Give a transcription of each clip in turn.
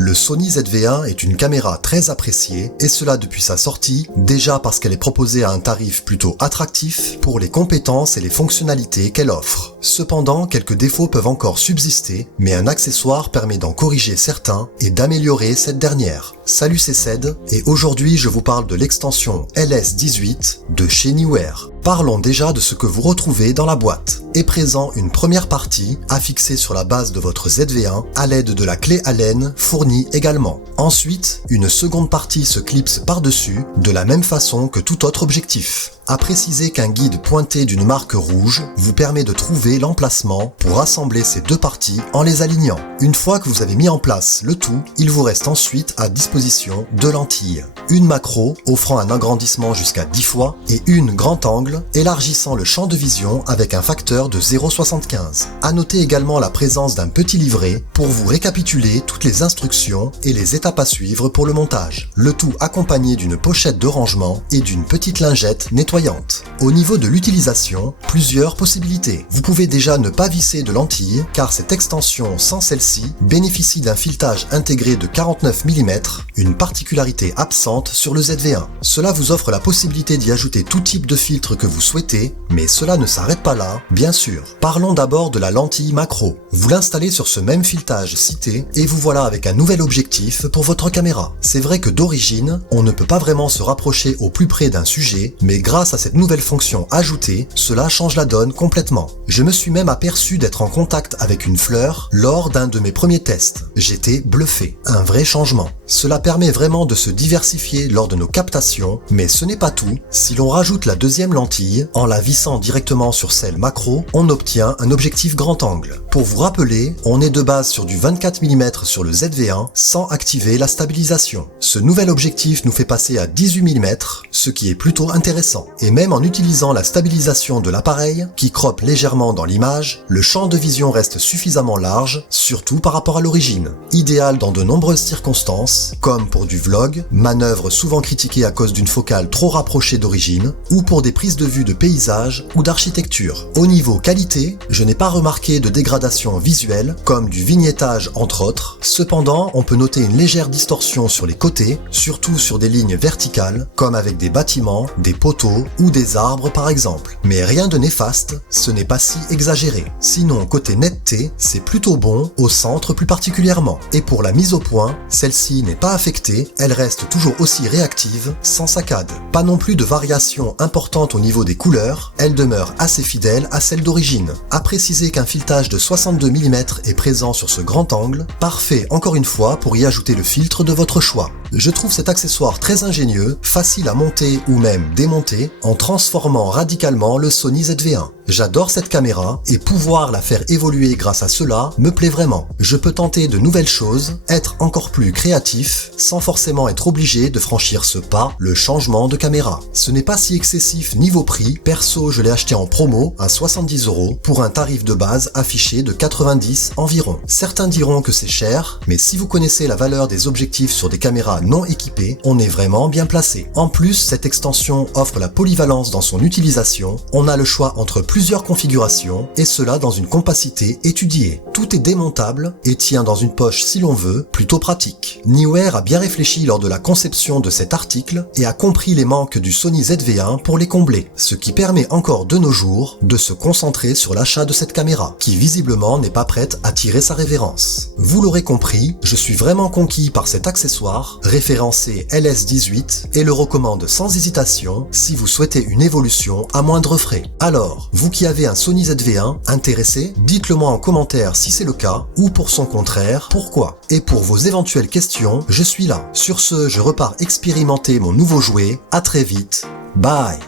Le Sony ZV-1 est une caméra très appréciée, et cela depuis sa sortie, déjà parce qu'elle est proposée à un tarif plutôt attractif pour les compétences et les fonctionnalités qu'elle offre. Cependant, quelques défauts peuvent encore subsister, mais un accessoire permet d'en corriger certains et d'améliorer cette dernière. Salut, c'est Ced, et aujourd'hui je vous parle de l'extension LS18 de chez Neewer. Parlons déjà de ce que vous retrouvez dans la boîte. Est présent une première partie affixée sur la base de votre ZV-1 à l'aide de la clé Allen fournie également. Ensuite, une seconde partie se clipse par-dessus de la même façon que tout autre objectif. À préciser qu'un guide pointé d'une marque rouge vous permet de trouver l'emplacement pour assembler ces deux parties en les alignant. Une fois que vous avez mis en place le tout, il vous reste ensuite à disposition deux lentilles. Une macro offrant un agrandissement jusqu'à 10 fois et une grand angle élargissant le champ de vision avec un facteur de 0,75. À noter également la présence d'un petit livret pour vous récapituler toutes les instructions et les étapes à suivre pour le montage. Le tout accompagné d'une pochette de rangement et d'une petite lingette nettoyante. Au niveau de l'utilisation, plusieurs possibilités. Vous pouvez déjà ne pas visser de lentilles car cette extension sans celle-ci bénéficie d'un filetage intégré de 49 mm, une particularité absente sur le ZV-1. Cela vous offre la possibilité d'y ajouter tout type de filtre que vous souhaitez, mais cela ne s'arrête pas là, bien sûr. Parlons d'abord de la lentille macro. Vous l'installez sur ce même filetage cité et vous voilà avec un nouvel objectif pour votre caméra. C'est vrai que d'origine, on ne peut pas vraiment se rapprocher au plus près d'un sujet, mais grâce à cette nouvelle fonction ajoutée, cela change la donne complètement. Je me suis même aperçu d'être en contact avec une fleur lors d'un de mes premiers tests. J'étais bluffé. Un vrai changement. Cela permet vraiment de se diversifier lors de nos captations, mais ce n'est pas tout. Si l'on rajoute la deuxième lentille, en la vissant directement sur celle macro, on obtient un objectif grand angle. Pour vous rappeler, on est de base sur du 24 mm sur le ZV-1 sans activer la stabilisation. Ce nouvel objectif nous fait passer à 18 mm, ce qui est plutôt intéressant. Et même en utilisant la stabilisation de l'appareil, qui croppe légèrement dans l'image, le champ de vision reste suffisamment large, surtout par rapport à l'origine. Idéal dans de nombreuses circonstances, comme pour du vlog, manœuvre souvent critiquée à cause d'une focale trop rapprochée d'origine, ou pour des prises de vue de paysage ou d'architecture. Au niveau qualité, je n'ai pas remarqué de dégradation visuelle, comme du vignettage entre autres. Cependant, on peut noter une légère distorsion sur les côtés, surtout sur des lignes verticales, comme avec des bâtiments, des poteaux ou des arbres par exemple. Mais rien de néfaste, ce n'est pas si exagéré. Sinon, côté netteté, c'est plutôt bon, au centre plus particulièrement. Et pour la mise au point, celle-ci n'est pas affectée, elle reste toujours aussi réactive, sans saccade. Pas non plus de variation importante au niveau des couleurs, elle demeure assez fidèle à celle d'origine. À préciser qu'un filetage de 62 mm est présent sur ce grand angle, parfait encore une fois pour y ajouter le filtre de votre choix. Je trouve cet accessoire très ingénieux, facile à monter ou même démonter, en transformant radicalement le Sony ZV-1. J'adore cette caméra et pouvoir la faire évoluer grâce à cela me plaît vraiment. Je peux tenter de nouvelles choses, être encore plus créatif, sans forcément être obligé de franchir ce pas, le changement de caméra. Ce n'est pas si excessif niveau prix, perso je l'ai acheté en promo à 70 € pour un tarif de base affiché de 90 environ. Certains diront que c'est cher, mais si vous connaissez la valeur des objectifs sur des caméras non équipées, on est vraiment bien placé. En plus, cette extension offre la polyvalence dans son utilisation, on a le choix entre plusieurs configurations, et cela dans une compacité étudiée. Tout est démontable et tient dans une poche si l'on veut, plutôt pratique. Neewer a bien réfléchi lors de la conception de cet article et a compris les manques du Sony ZV-1 pour les combler, ce qui permet encore de nos jours de se concentrer sur l'achat de cette caméra, qui visiblement n'est pas prête à tirer sa révérence. Vous l'aurez compris, je suis vraiment conquis par cet accessoire, référencé LS18, et le recommande sans hésitation si vous souhaitez une évolution à moindre frais. Alors, vous qui avez un Sony ZV-1 intéressé, dites-le moi en commentaire si c'est le cas, ou pour son contraire, pourquoi. Et pour vos éventuelles questions, je suis là. Sur ce, je repars expérimenter mon nouveau jouet. À très vite. Bye.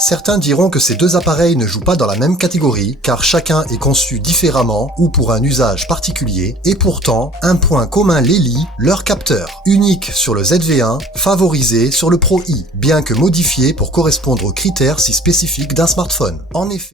Certains diront que ces deux appareils ne jouent pas dans la même catégorie car chacun est conçu différemment ou pour un usage particulier, et pourtant, un point commun les lie, leur capteur. Unique sur le ZV-1, favorisé sur le Pro I, bien que modifié pour correspondre aux critères si spécifiques d'un smartphone. En effet,